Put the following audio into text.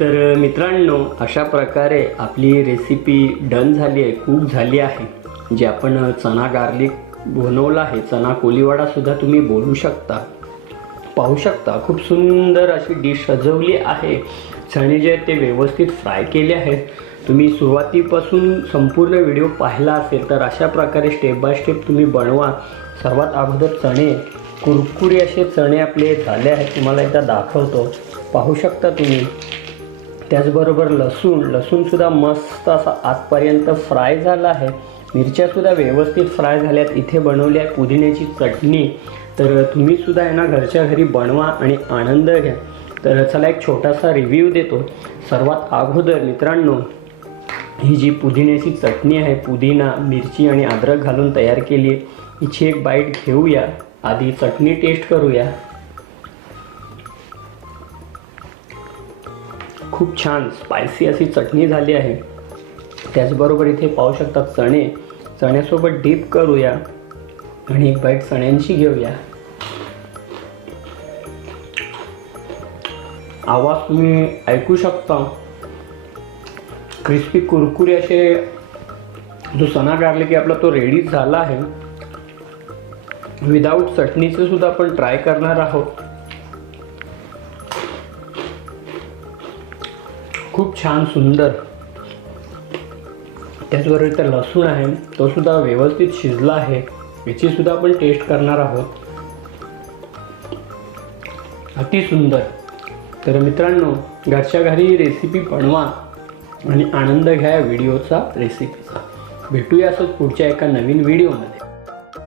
तर मित्रांनो, अशा प्रकारे आपली रेसिपी डन झाली आहे, कुक झाली आहे. जे आपण चना गार्लिक बनवला आहे, चना कोलीवाडा सुद्धा तुम्ही बोलू शकता. पाहू शकता खूप सुंदर अशी डिश सजवली आहे. चणे जे आहेत ते व्यवस्थित फ्राय केले आहेत. तुम्ही सुरुवातीपासून संपूर्ण व्हिडिओ पाहिला असेल तर अशा प्रकारे स्टेप बाय स्टेप तुम्ही बनवा. सर्वात अगोदर चणे, कुरकुरी असे चणे आपले झाले आहेत. तुम्हाला एकदा दाखवतो, पाहू शकता तुम्ही. त्याचबरोबर लसूणसुद्धा मस्त असा आतपर्यंत फ्राय झाला आहे. मिरच्यासुद्धा व्यवस्थित फ्राय झाल्यात. इथे बनवली आहे पुदिन्याची चटणी. तर तुम्हीसुद्धा आहे ना घरच्या घरी बनवा आणि आनंद घ्या. तर चला एक छोटासा रिव्ह्यू देतो. सर्वात अगोदर मित्रांनो, ही जी पुदिन्याची चटणी आहे, पुदिना, मिरची आणि अद्रक घालून तयार केली आहे, हिची एक बाईट घेऊया. आधी चटणी टेस्ट करूया. खूप छान स्पायसी अशी चटणी झाली आहे. त्याचबरोबर इथे पाहू शकता चण्यासोबत डीप करूया आणि एक बाईट चण्यांची घेऊया. आवाज तुम्ही ऐकू शकता. क्रिस्पी कुरकुरी असे जो चना गार्लिक आपला तो रेडी झाला आहे. विदाऊट चटणीचं सुद्धा आपण ट्राय करणार आहोत. खूप छान सुंदर. त्याचबरोबर इथं लसूण आहे, तो सुद्धा व्यवस्थित शिजला आहे. याची सुद्धा आपण टेस्ट करणार आहोत. अति सुंदर. तर मित्रांनो, घरच्या घरी रेसिपी बनवा आणि आनंद घ्या व्हिडिओचा, रेसिपीचा. भेटूया असंच पुढच्या एका नवीन व्हिडिओमध्ये.